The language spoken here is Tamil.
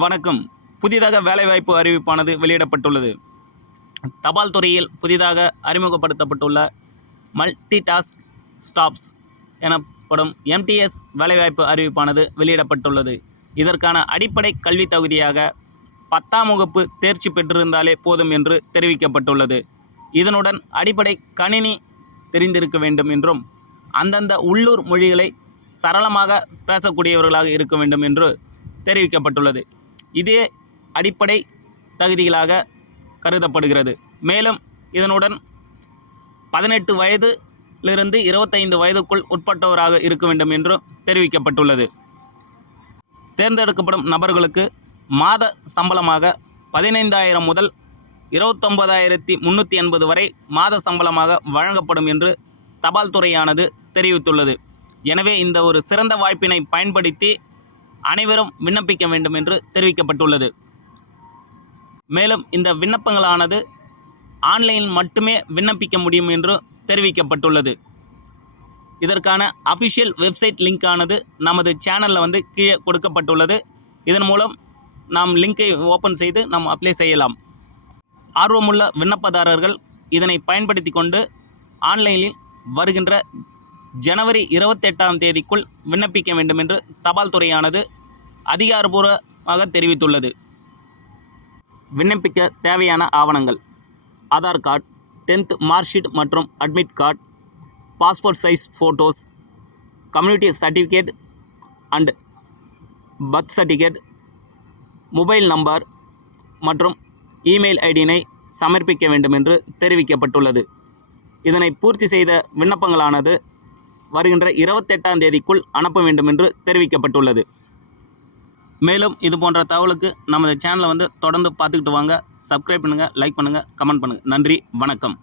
வணக்கம். புதிதாக வேலைவாய்ப்பு அறிவிப்பானது வெளியிடப்பட்டுள்ளது. தபால் துறையில் புதிதாக அறிமுகப்படுத்தப்பட்டுள்ள மல்டி டாஸ்க் ஸ்டாப்ஸ் எனப்படும் MTS வேலைவாய்ப்பு அறிவிப்பானது வெளியிடப்பட்டுள்ளது. இதற்கான அடிப்படை கல்வி தகுதியாக 10ஆம் வகுப்பு தேர்ச்சி பெற்றிருந்தாலே போதும் என்று தெரிவிக்கப்பட்டுள்ளது. இதனுடன் அடிப்படை கணினி தெரிந்திருக்க வேண்டும் என்றும், அந்தந்த உள்ளூர் மொழிகளை சரளமாக பேசக்கூடியவர்களாக இருக்க வேண்டும் என்று தெரிவிக்கப்பட்டுள்ளது. இதே அடிப்படை தகுதிகளாக கருதப்படுகிறது. மேலும் இதனுடன் 18 வயதிலிருந்து 25 வயதுக்குள் உட்பட்டவராக இருக்க வேண்டும் என்று தெரிவிக்கப்பட்டுள்ளது. தேர்ந்தெடுக்கப்படும் நபர்களுக்கு மாத சம்பளமாக 15,000 முதல் 29,380 வரை மாத சம்பளமாக வழங்கப்படும் என்று தபால் துறையானது தெரிவித்துள்ளது. எனவே இந்த ஒரு சிறந்த வாய்ப்பினை பயன்படுத்தி அனைவரும் விண்ணப்பிக்க வேண்டும் என்று தெரிவிக்கப்பட்டுள்ளது. மேலும் இந்த விண்ணப்பங்களானது ஆன்லைன் மட்டுமே விண்ணப்பிக்க முடியும் என்று தெரிவிக்கப்பட்டுள்ளது. இதற்கான அஃபிஷியல் வெப்சைட் லிங்கானது நமது சேனலில் கீழே கொடுக்கப்பட்டுள்ளது. இதன் மூலம் நாம் லிங்கை ஓப்பன் செய்து நாம் அப்ளை செய்யலாம். ஆர்வமுள்ள விண்ணப்பதாரர்கள் இதனை பயன்படுத்தி கொண்டு ஆன்லைனில் வருகின்ற ஜனவரி 28ஆம் தேதிக்குள் விண்ணப்பிக்க வேண்டும் என்று தபால் துறையானது அதிகாரப்பூர்வமாக தெரிவித்துள்ளது. விண்ணப்பிக்க தேவையான ஆவணங்கள்: Aadhaar card, 10th mark sheet மற்றும் admit card, passport size photos, community certificate and birth certificate, mobile number மற்றும் இமெயில் ஐடியினை சமர்ப்பிக்க வேண்டும் என்று தெரிவிக்கப்பட்டுள்ளது. இதனை பூர்த்தி செய்த விண்ணப்பங்களானது வருகின்ற 28ஆம் தேதிக்குள் அனுப்ப வேண்டும் என்று தெரிவிக்கப்பட்டுள்ளது. மேலும் இது போன்ற தகவலுக்கு நமது சேனலை தொடர்ந்து பார்த்துக்கிட்டு வாங்க. சப்ஸ்கிரைப் பண்ணுங்கள், லைக் பண்ணுங்கள், கமெண்ட் பண்ணுங்கள். நன்றி, வணக்கம்.